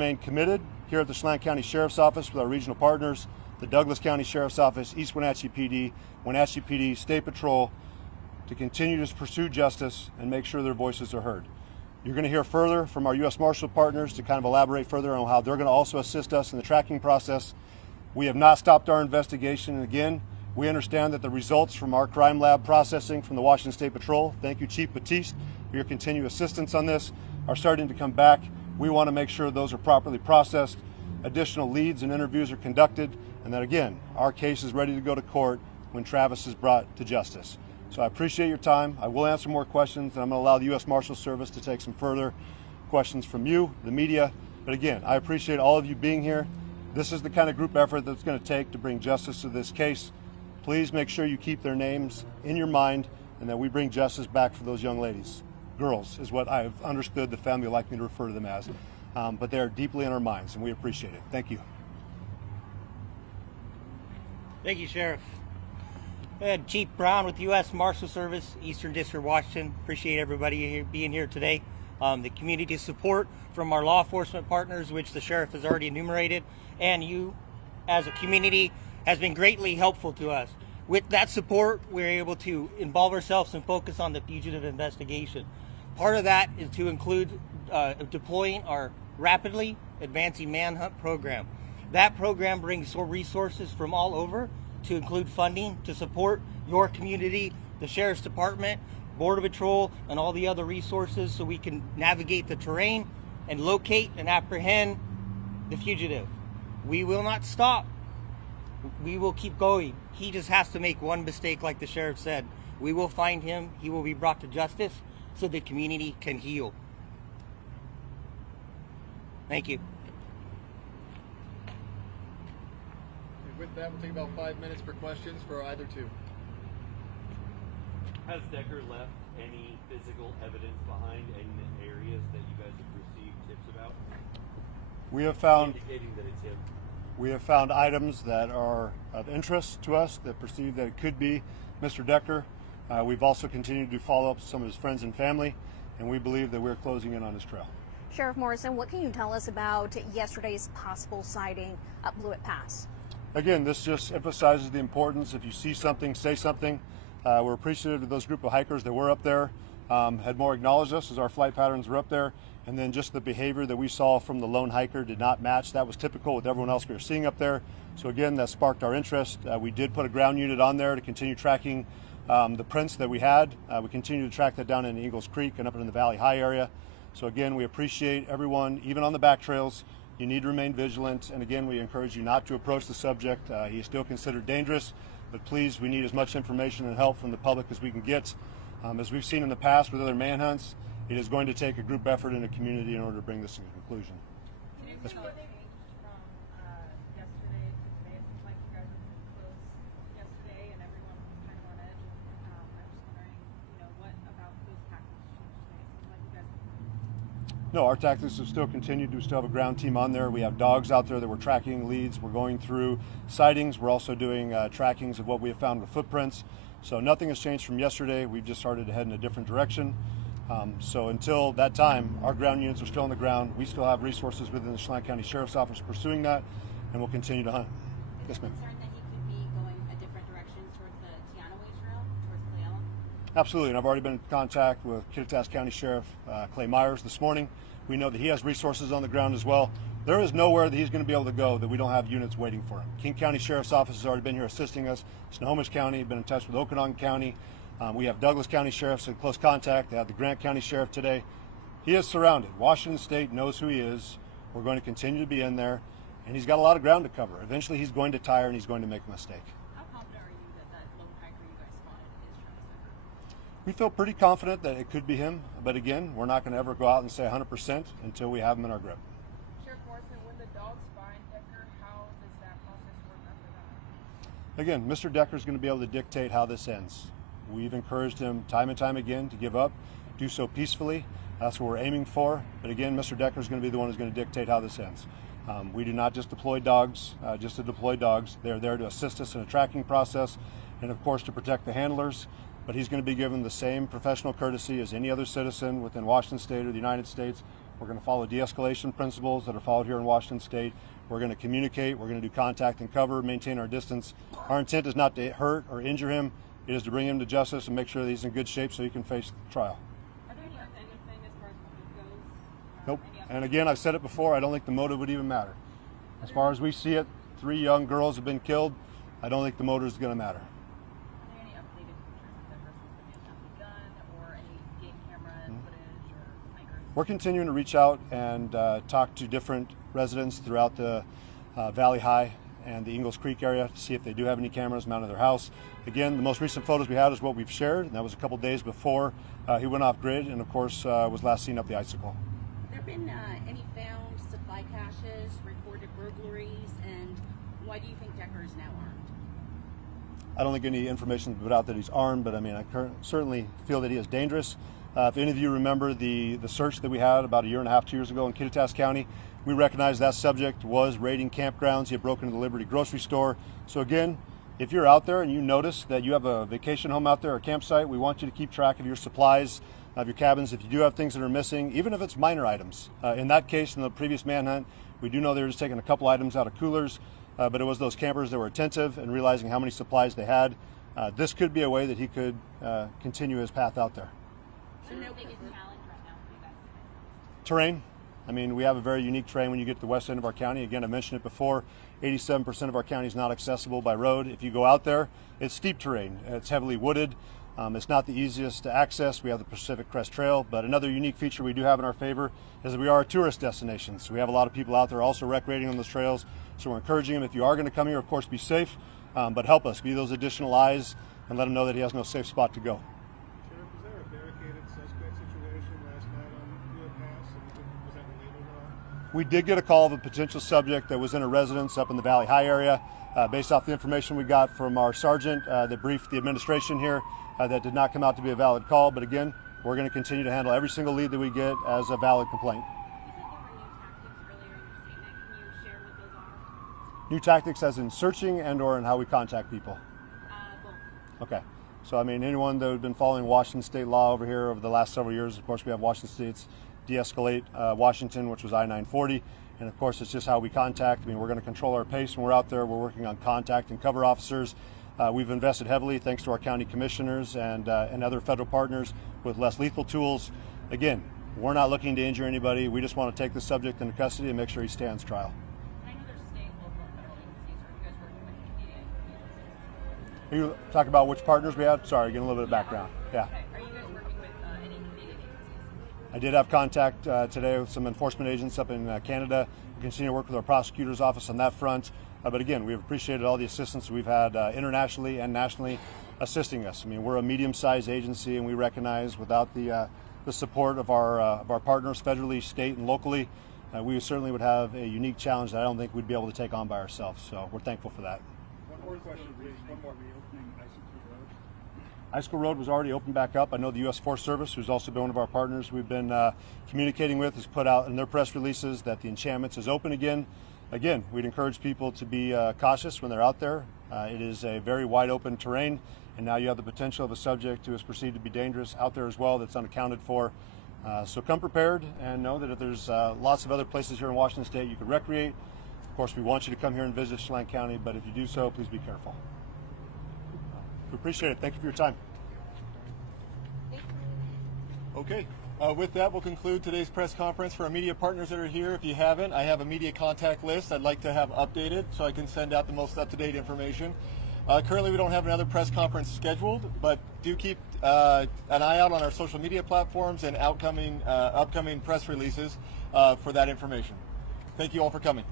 Remain committed here at the Chelan County Sheriff's Office with our regional partners, the Douglas County Sheriff's Office, East Wenatchee PD, Wenatchee PD, State Patrol, to continue to pursue justice and make sure their voices are heard. You're going to hear further from our U.S. Marshal partners to kind of elaborate further on how they're going to also assist us in the tracking process. We have not stopped our investigation, and again, we understand that the results from our crime lab processing from the Washington State Patrol, thank you Chief Batiste for your continued assistance on this, are starting to come back. We want to make sure those are properly processed, additional leads and interviews are conducted, and that again, our case is ready to go to court when Travis is brought to justice. So I appreciate your time. I will answer more questions, and I'm going to allow the U.S. Marshal Service to take some further questions from you, the media. But again, I appreciate all of you being here. This is the kind of group effort that's going to take to bring justice to this case. Please make sure you keep their names in your mind and that we bring justice back for those young ladies. Girls is what I've understood the family would like me to refer to them as. But they are deeply in our minds, and we appreciate it. Thank you. Thank you, Sheriff. Chief Brown with U.S. Marshal Service, Eastern District, Washington. Appreciate everybody being here today. The community support from our law enforcement partners, which the Sheriff has already enumerated, and you as a community has been greatly helpful to us. With that support, we're able to involve ourselves and focus on the fugitive investigation. Part of that is to include deploying our rapidly advancing manhunt program. That program brings resources from all over to include funding to support your community, the Sheriff's Department, Border Patrol, and all the other resources so we can navigate the terrain and locate and apprehend the fugitive. We will not stop. We will keep going. He just has to make one mistake, like the Sheriff said. We will find him. He will be brought to justice so the community can heal. Thank you. With that, we'll take about 5 minutes for questions for either two. Has Decker left any physical evidence behind any areas that you guys have received tips about? We have found indicating that it's him. We have found items that are of interest to us that perceive that it could be Mr. Decker. We've also continued to follow up with some of his friends and family, and we believe that we're closing in on his trail. Sheriff Morrison, what can you tell us about yesterday's possible sighting at Blewett Pass? Again, this just emphasizes the importance. If you see something, say something. We're appreciative of those group of hikers that were up there, had more acknowledged us as our flight patterns were up there, and then just the behavior that we saw from the lone hiker did not match. That was typical with everyone else we were seeing up there. So again, that sparked our interest. We did put a ground unit on there to continue tracking the prints that we had. We continue to track that down in Eagles Creek and up in the Valley High area. So again, we appreciate everyone, even on the back trails. You need to remain vigilant, and again, we encourage you not to approach the subject. He is still considered dangerous, but please, we need as much information and help from the public as we can get. As we've seen in the past with other manhunts, it is going to take a group effort in a community in order to bring this to conclusion. Can you from yesterday to today? It seems like you guys were close yesterday, and everyone was kind of on edge. I'm just wondering, what about those tactics changed today? It seems like you guys. No, our tactics have still continued. We still have a ground team on there. We have dogs out there that we're tracking leads. We're going through sightings. We're also doing trackings of what we have found with footprints. So nothing has changed from yesterday. We've just started to head in a different direction. So until that time, our ground units are still on the ground. We still have resources within the Chelan County Sheriff's Office pursuing that, and we'll continue to hunt. Yes, ma'am. Concerned that he could be going a different direction towards the Teanaway Trail, towards Cle Elum? Absolutely, and I've already been in contact with Kittitas County Sheriff Clay Myers this morning. We know that he has resources on the ground as well. There is nowhere that he's going to be able to go that we don't have units waiting for him. King County Sheriff's Office has already been here assisting us. Snohomish County, been in touch with Okanagan County. We have Douglas County Sheriffs in close contact. They have the Grant County Sheriff today. He is surrounded. Washington State knows who he is. We're going to continue to be in there, and he's got a lot of ground to cover. Eventually he's going to tire and he's going to make a mistake. How confident are you that that lone hiker you guys spotted is Travis Decker? We feel pretty confident that it could be him, but again, we're not going to ever go out and say 100% until we have him in our grip. Sheriff Morrison, when the dogs find Decker, how does that process work after that? Again, Mr. Decker is going to be able to dictate how this ends. We've encouraged him time and time again to give up, do so peacefully. That's what we're aiming for. But again, Mr. Decker is going to be the one who's going to dictate how this ends. We do not just deploy dogs, just to deploy dogs. They're there to assist us in a tracking process and, of course, to protect the handlers. But he's going to be given the same professional courtesy as any other citizen within Washington State or the United States. We're going to follow de-escalation principles that are followed here in Washington State. We're going to communicate. We're going to do contact and cover, maintain our distance. Our intent is not to hurt or injure him. It is to bring him to justice and make sure that he's in good shape so he can face the trial. Are there anything as far as motive goes? Nope. Any And again, I've said it before, I don't think the motive would even matter. As far as we see it, 3 young girls have been killed. I don't think the motive is going to matter. Are there any updated pictures of that person with the family gun or any game camera footage or hikers? We're continuing to reach out and talk to different residents throughout the Valley High and the Ingalls Creek area to see if they do have any cameras mounted in their house. Again, the most recent photos we had is what we've shared, and that was a couple days before he went off grid and, of course, was last seen up the icicle. Have there been any found supply caches, reported burglaries, and why do you think Decker is now armed? I don't think any information has been put out that he's armed, but I mean, I certainly feel that he is dangerous. If any of you remember the search that we had about 1.5 years, 2 years ago in Kittitas County, we recognized that subject was raiding campgrounds. He had broken into the Liberty grocery store. So again, if you're out there and you notice that you have a vacation home out there or a campsite, we want you to keep track of your supplies, of your cabins. If you do have things that are missing, even if it's minor items. In that case, in the previous manhunt, we do know they were just taking a couple items out of coolers, but it was those campers that were attentive and realizing how many supplies they had. This could be a way that he could continue his path out there. So no biggest challenge right now for you guys? Terrain. I mean, we have a very unique terrain when you get to the west end of our county. Again, I mentioned it before, 87% of our county is not accessible by road. If you go out there, it's steep terrain. It's heavily wooded. It's not the easiest to access. We have the Pacific Crest Trail, but another unique feature we do have in our favor is that we are a tourist destination. So we have a lot of people out there also recreating on those trails. So we're encouraging them, if you are going to come here, of course, be safe, but help us be those additional eyes and let him know that he has no safe spot to go. Sheriff, was there a barricaded suspect situation last night on Blewett Pass? Was that illegal at all? We did get a call of a potential subject that was in a residence up in the Valley High area. Based off the information we got from our sergeant that briefed the administration here, that did not come out to be a valid call. But again, we're going to continue to handle every single lead that we get as a valid complaint. You said there were new tactics earlier in your statement. Can you share what those are? New tactics as in searching and or in how we contact people. Both. Okay. So, I mean, anyone that has been following Washington state law over here over the last several years, of course, we have Washington State's de-escalate Washington, which was I-940. And, of course, it's just how we contact. I mean, we're going to control our pace when we're out there. We're working on contact and cover officers. We've invested heavily, thanks to our county commissioners and other federal partners, with less lethal tools. Again, we're not looking to injure anybody. We just want to take the subject into custody and make sure he stands trial. I know there's state, local, and federal agencies. Are you guys working with any agencies? Are you talking about which partners we have? Sorry, getting a little bit of background. Yeah. Okay. Are you guys working with any Canadian agencies? I did have contact today with some enforcement agents up in Canada. We continue to work with our prosecutor's office on that front. But again, we've appreciated all the assistance we've had internationally and nationally assisting us. I mean, we're a medium-sized agency, and we recognize without the support of our partners federally, state, and locally, we certainly would have a unique challenge that I don't think we'd be able to take on by ourselves. So we're thankful for that. One more question, please. One more. Icicle Road was already opened back up. I know the U.S. Forest Service, who's also been one of our partners we've been communicating with, has put out in their press releases that the enchantments is open again. Again, we'd encourage people to be cautious when they're out there. It is a very wide open terrain, and now you have the potential of a subject who is perceived to be dangerous out there as well that's unaccounted for. So come prepared and know that if there's lots of other places here in Washington State you could recreate. Of course, we want you to come here and visit Chelan County, but if you do so, please be careful. We appreciate it. Thank you for your time. Okay. With that, we'll conclude today's press conference. For our media partners that are here, if you haven't, I have a media contact list I'd like to have updated so I can send out the most up-to-date information. Currently, we don't have another press conference scheduled, but do keep an eye out on our social media platforms and upcoming press releases for that information. Thank you all for coming.